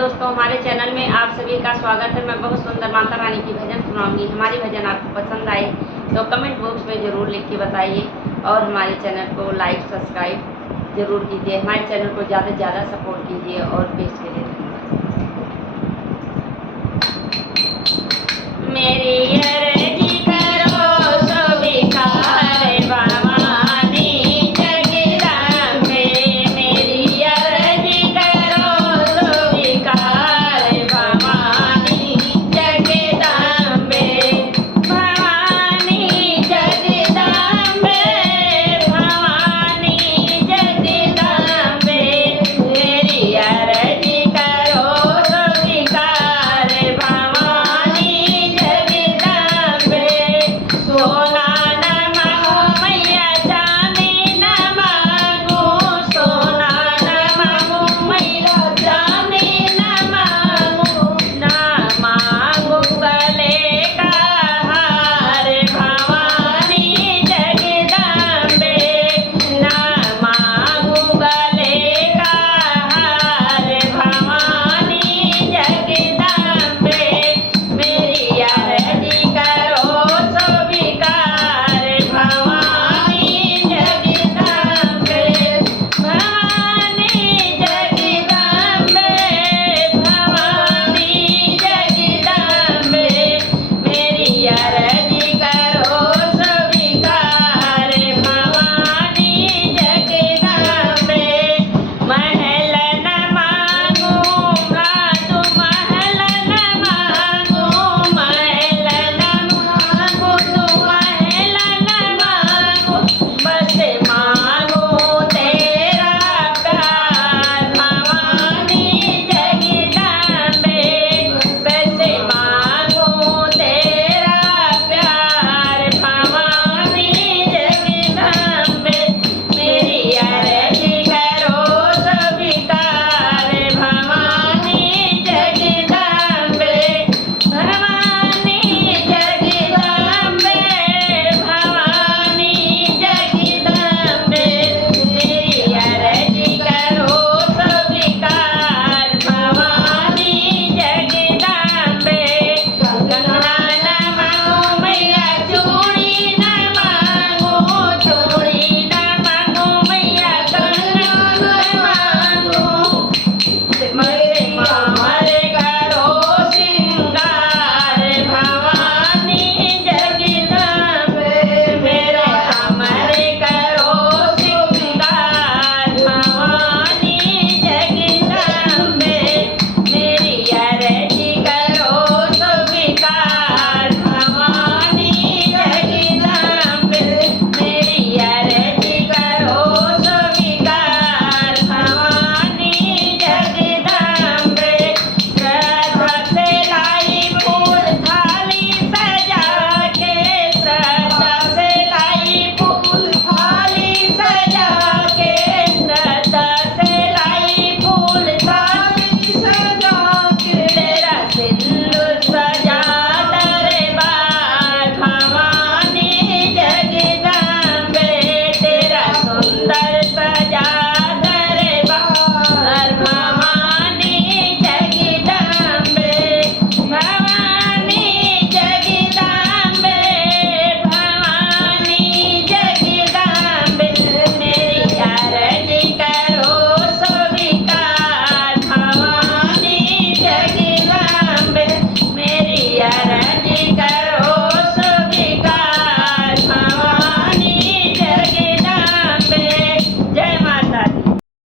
दोस्तों, हमारे चैनल में आप सभी का स्वागत है। मैं बहुत सुंदर माता रानी की भजन सुनाऊंगी। हमारी भजन आपको पसंद आए तो कमेंट बॉक्स में ज़रूर लिख के बताइए और हमारे चैनल को लाइक सब्सक्राइब ज़रूर कीजिए। हमारे चैनल को ज़्यादा से ज़्यादा सपोर्ट कीजिए और पेश करिए। मेरे